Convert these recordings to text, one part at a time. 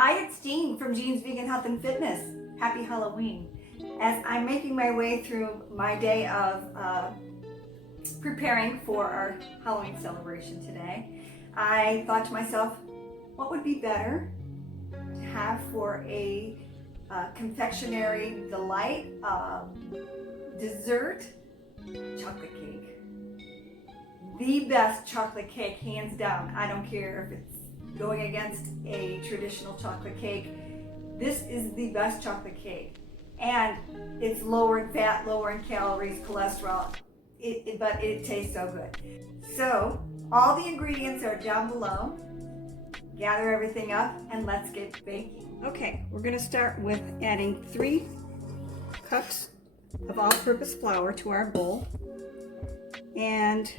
Hi, it's Jean from Jean's Vegan Health and Fitness. Happy Halloween. As I'm making my way through my day of preparing for our Halloween celebration today, I thought to myself, what would be better to have for a confectionery delight, dessert, chocolate cake. The best chocolate cake, hands down. I don't care if it's going against a traditional chocolate cake. This is the best chocolate cake. And it's lower in fat, lower in calories, cholesterol, but it tastes so good. So all the ingredients are down below. Gather everything up and let's get baking. Okay, we're gonna start with adding 3 cups of all-purpose flour to our bowl and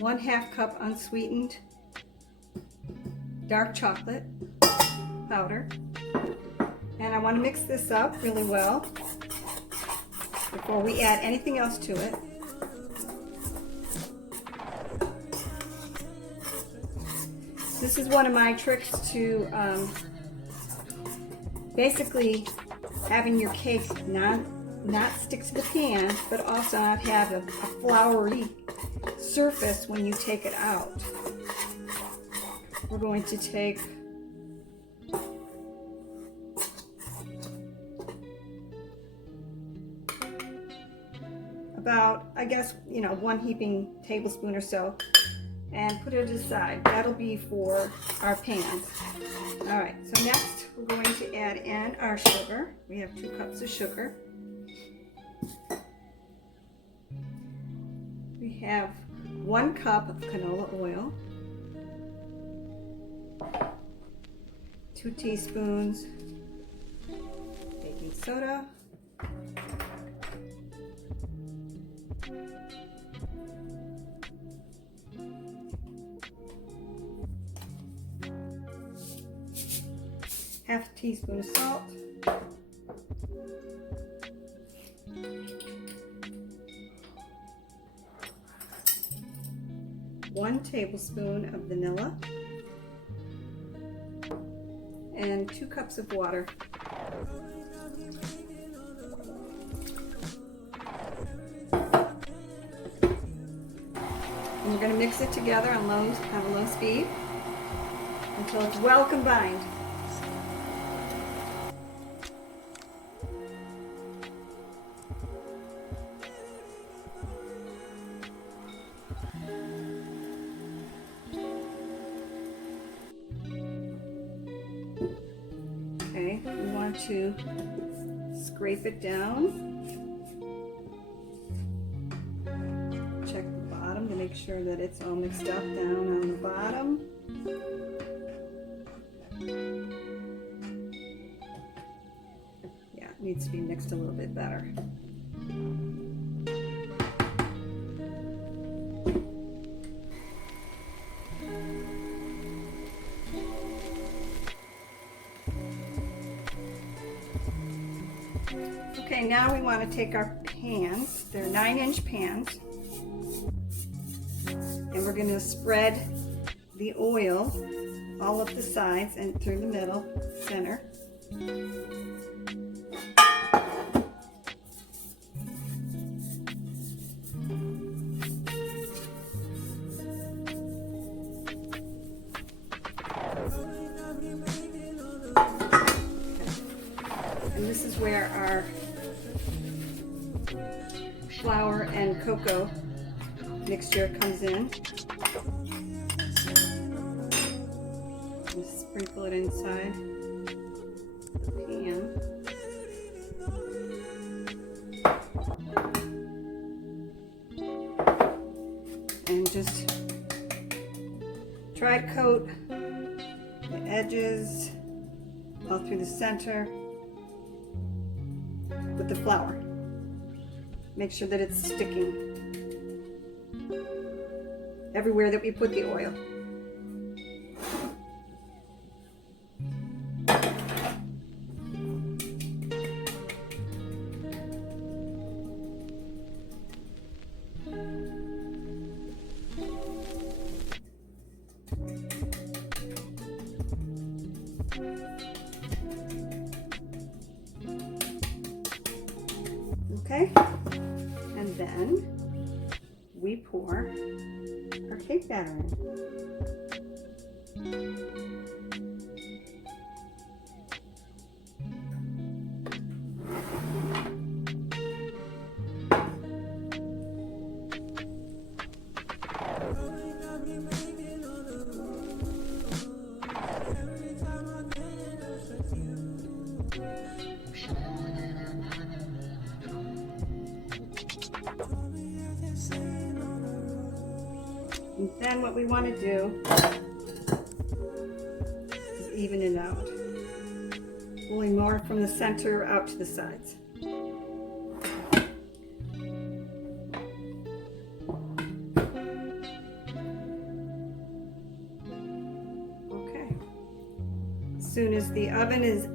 1/2 cup unsweetened dark chocolate powder. And I want to mix this up really well before we add anything else to it. This is one of my tricks to basically having your cake not stick to the pan, but also not have a floury surface when you take it out. We're going to take about, I guess, 1 heaping tablespoon or so, and put it aside. That'll be for our pans. All right, so next we're going to add in our sugar. We have 2 cups of sugar. We have 1 cup of canola oil, 2 teaspoons baking soda, half teaspoon of salt, one tablespoon of vanilla, and 2 cups of water. And we're going to mix it together on a low speed until it's well combined. Okay, we want to scrape it down. Check the bottom to make sure that it's all mixed up down on the bottom. Yeah, it needs to be mixed a little bit better. Okay, now we want to take our pans, they're 9-inch pans, and we're going to spread the oil all up the sides and through the middle, center. And this is where our flour and cocoa mixture comes in. Just sprinkle it inside the pan. And just try to coat the edges all through the center with the flour. Make sure that it's sticking everywhere that we put the oil. Okay, and then we pour our cake batter in. And then what we want to do is even it out, pulling more from the center out to the sides. Okay. As soon as the oven is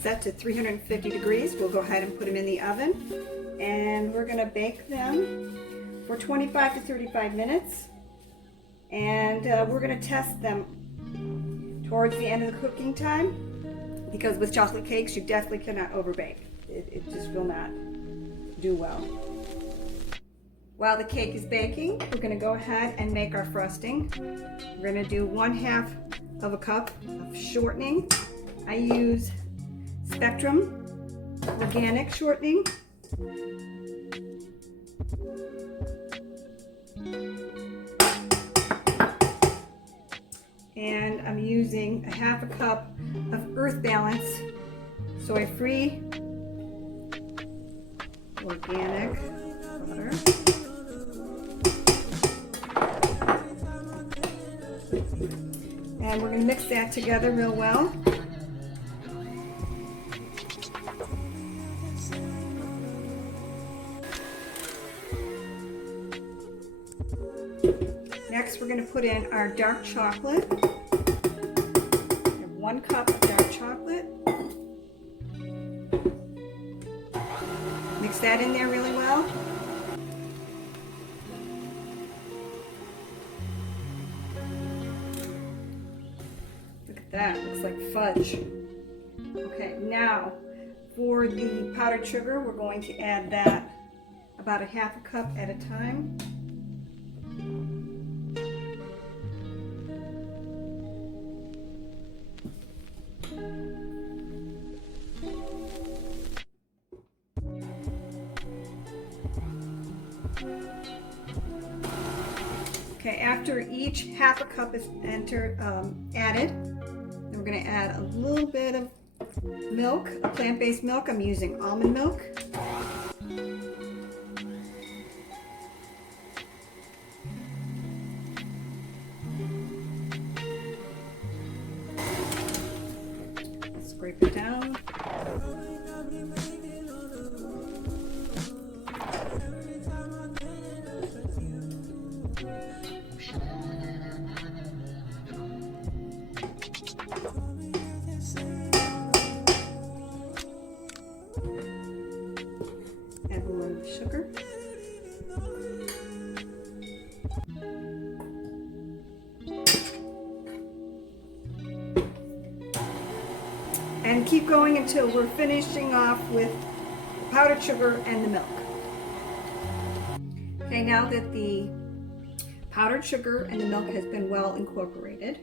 set to 350 degrees, we'll go ahead and put them in the oven, and we're going to bake them for 25 to 35 minutes. And we're going to test them towards the end of the cooking time, because with chocolate cakes you definitely cannot overbake. It just will not do well. While the cake is baking, we're going to go ahead and make our frosting. We're going to do 1/2 of a cup of shortening. I use Spectrum organic shortening. And I'm using 1/2 cup of Earth Balance soy-free organic butter. And we're going to mix that together real well. Next, we're going to put in our dark chocolate. 1 cup of dark chocolate. Mix that in there really well. Look at that, looks like fudge. Okay, now for the powdered sugar, we're going to add that about 1/2 cup at a time. Okay, after each 1/2 cup is added, then we're going to add a little bit of milk, a plant-based milk. I'm using almond milk. Scrape it down. Add a little sugar. And keep going until we're finishing off with the powdered sugar and the milk. Okay, now that the powdered sugar and the milk has been well incorporated,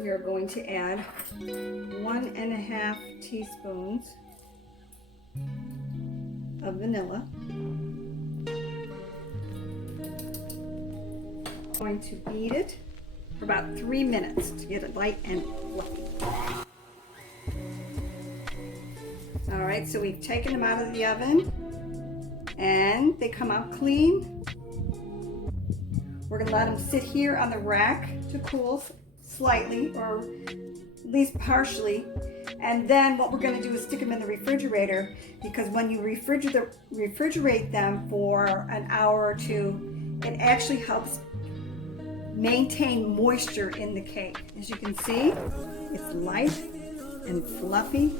we are going to add 1½ teaspoons of vanilla. I'm going to beat it for about 3 minutes to get it light and fluffy. All right, so we've taken them out of the oven and they come out clean. We're gonna let them sit here on the rack to cool slightly, or at least partially. And then what we're gonna do is stick them in the refrigerator, because when you refrigerate them for an hour or two, it actually helps maintain moisture in the cake. As you can see, it's light and fluffy.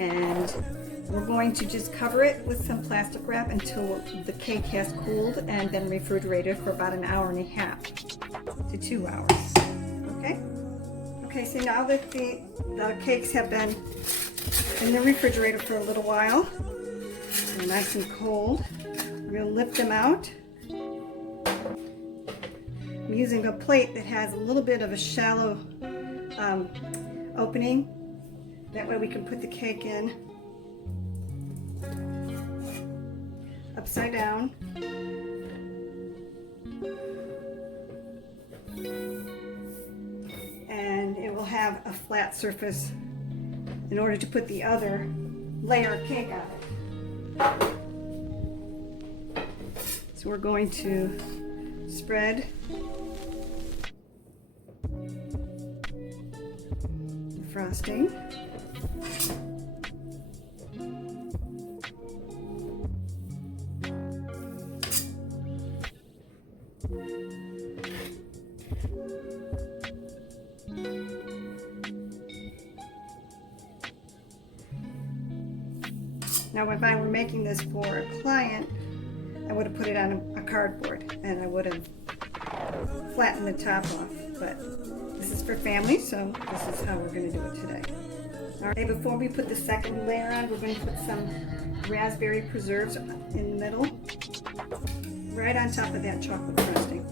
And we're going to just cover it with some plastic wrap until the cake has cooled and been refrigerated for about 1.5 hours to 2 hours. Okay? Okay, so now that the cakes have been in the refrigerator for a little while, they're nice and cold, we're going to lift them out. I'm using a plate that has a little bit of a shallow opening. That way we can put the cake in upside down. And it will have a flat surface in order to put the other layer of cake on it. So we're going to spread the frosting. Now if I were making this for a client, I would have put it on a cardboard and I would have flattened the top off, but this is for family, so this is how we're going to do it today. Alright, before we put the second layer on, we're going to put some raspberry preserves in the middle, right on top of that chocolate frosting.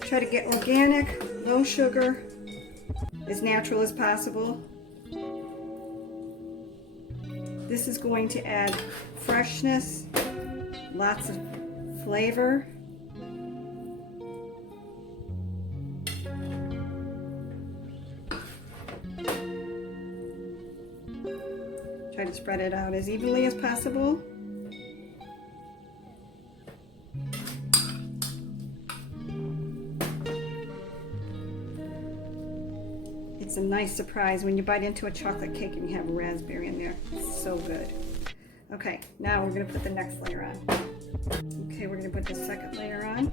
Try to get organic, low sugar, as natural as possible. This is going to add freshness, lots of flavor. Try to spread it out as evenly as possible. It's a nice surprise when you bite into a chocolate cake and you have a raspberry in there. It's so good. Okay, now we're going to put the next layer on. Okay, we're going to put the second layer on.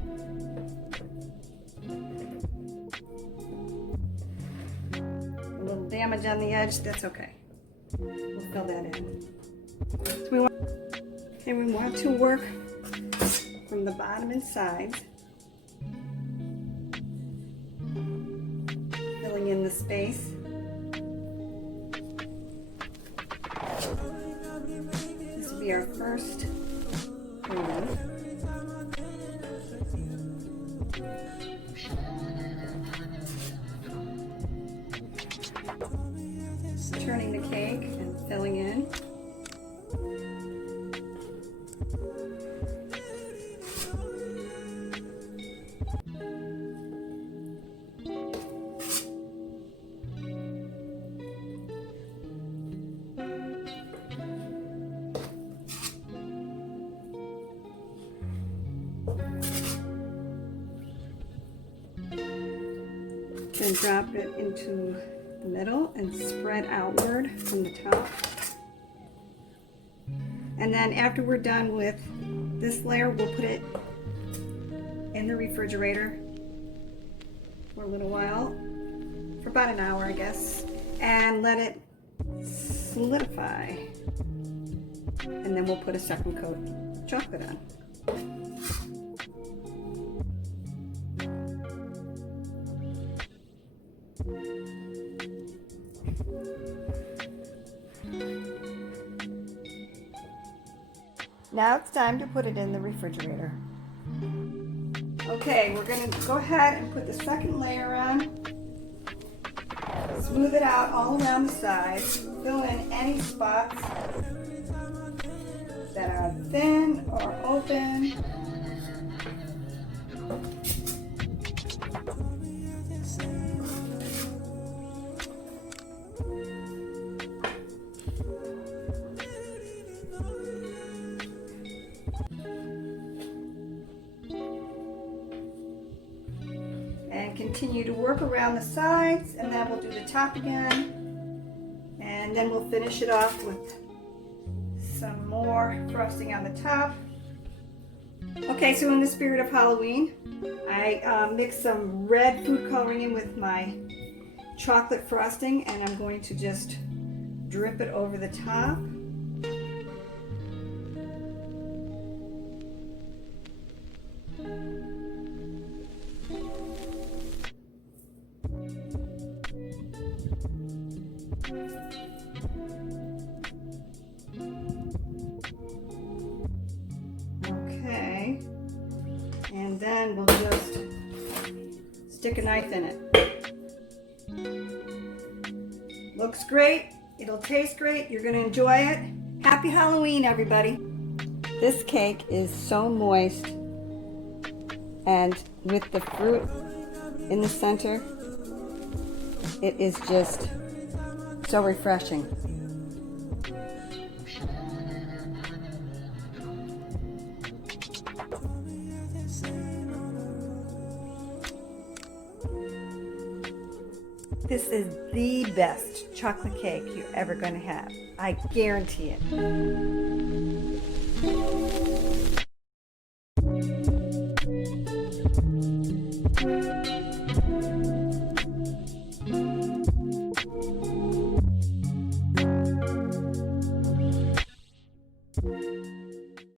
A little damage on the edge, that's okay. We'll fill that in. So we want to work from the bottom and sides, filling in the space. This will be our first coating. Turning the cake and filling in. Then drop it into the middle and spread outward from the top. And then after we're done with this layer, we'll put it in the refrigerator for a little while, for about an hour I guess, and let it solidify. And then we'll put a second coat of chocolate on. Now it's time to put it in the refrigerator. Okay, we're going to go ahead and put the second layer on. Smooth it out all around the sides. Fill in any spots that are thin or open. And continue to work around the sides, and then we'll do the top again, and then we'll finish it off with some more frosting on the top. Okay, so in the spirit of Halloween, I mixed some red food coloring in with my chocolate frosting, and I'm going to just drip it over the top. Stick a knife in it. Looks great. It'll taste great. You're gonna enjoy it. Happy Halloween, everybody. This cake is so moist, and with the fruit in the center, it is just so refreshing. This is the best chocolate cake you're ever going to have. I guarantee it.